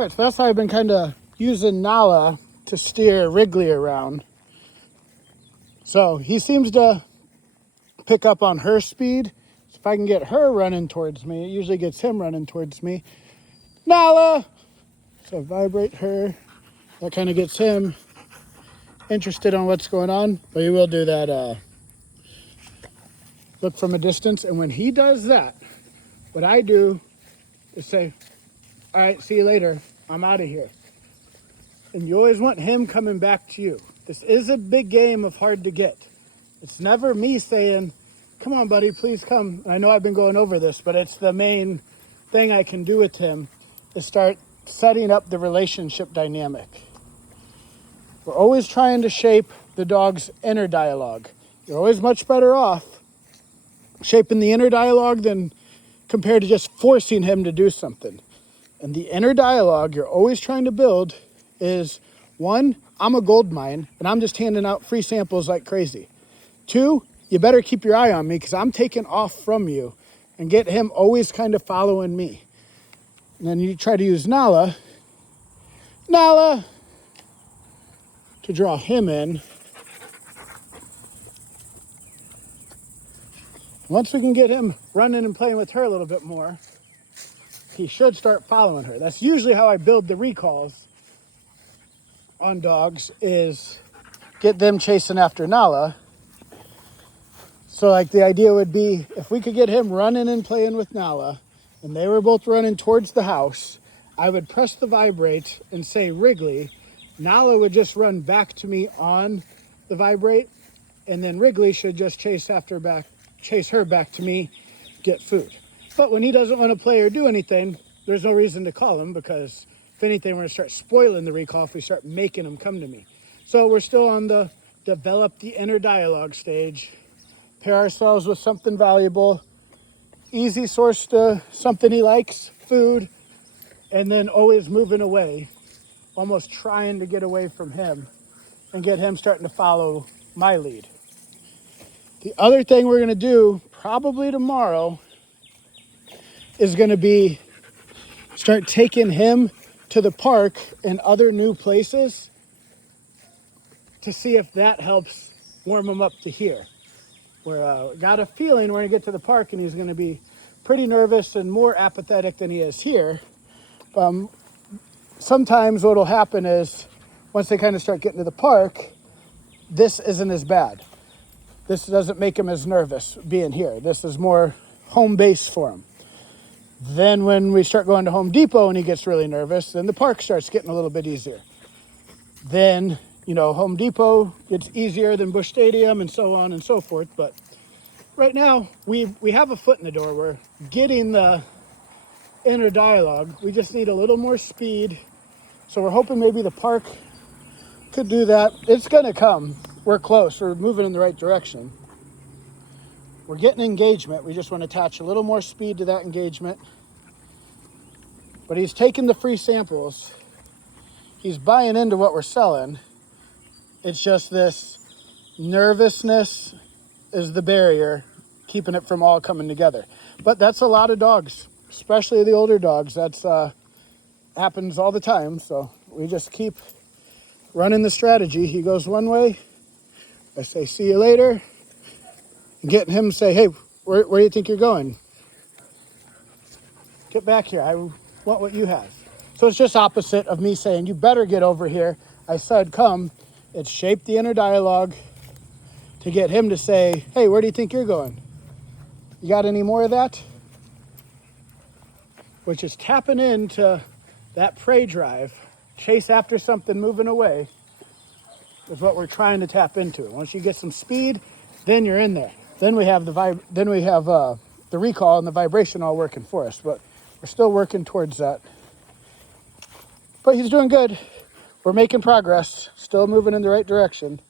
All right, so that's how I've been kind of using Nala to steer Wrigley around. So he seems to pick up on her speed. So if I can get her running towards me, it usually gets him running towards me. Nala! So vibrate her. That kind of gets him interested on what's going on. But he will do that look from a distance. And when he does that, what I do is say, all right, see you later. I'm out of here. And you always want him coming back to you. This is a big game of hard to get. It's never me saying, come on, buddy, please come. I know I've been going over this, but it's the main thing I can do with him is start setting up the relationship dynamic. We're always trying to shape the dog's inner dialogue. You're always much better off shaping the inner dialogue than compared to just forcing him to do something. And the inner dialogue you're always trying to build is, one, I'm a gold mine and I'm just handing out free samples like crazy. Two, you better keep your eye on me because I'm taking off from you, and get him always kind of following me. And then you try to use Nala to draw him in. Once we can get him running and playing with her a little bit more, he should start following her. That's usually how I build the recalls on dogs, is get them chasing after Nala. So like the idea would be, if we could get him running and playing with Nala and they were both running towards the house, I would press the vibrate and say Wrigley. Nala would just run back to me on the vibrate, and then Wrigley should just chase her back to me, get food. But when he doesn't want to play or do anything, there's no reason to call him, because if anything, we're going to start spoiling the recall if we start making him come to me. So we're still on the develop the inner dialogue stage, pair ourselves with something valuable, easy source to something he likes, food, and then always moving away, almost trying to get away from him and get him starting to follow my lead. The other thing we're going to do probably tomorrow is going to be start taking him to the park and other new places to see if that helps warm him up to here. We're got a feeling we're going to get to the park and he's going to be pretty nervous and more apathetic than he is here. Sometimes what will happen is once they kind of start getting to the park, this isn't as bad. This doesn't make him as nervous being here. This is more home base for him. Then when we start going to Home Depot and he gets really nervous, then the park starts getting a little bit easier. Then, Home Depot gets easier than Busch Stadium and so on and so forth. But right now we have a foot in the door. We're getting the inner dialogue. We just need a little more speed. So we're hoping maybe the park could do that. It's going to come. We're close. We're moving in the right direction. We're getting engagement. We just want to attach a little more speed to that engagement. But he's taking the free samples. He's buying into what we're selling. It's just this nervousness is the barrier, keeping it from all coming together. But that's a lot of dogs, especially the older dogs. That's happens all the time. So we just keep running the strategy. He goes one way. I say, see you later. Getting him to say, hey, where do you think you're going? Get back here. I want what you have. So it's just opposite of me saying, you better get over here. I said, come. It's shaped the inner dialogue to get him to say, hey, where do you think you're going? You got any more of that? Which is tapping into that prey drive, chase after something moving away, is what we're trying to tap into. Once you get some speed, then you're in there. Then we have the recall and the vibration all working for us, but we're still working towards that. But he's doing good. We're making progress, still moving in the right direction.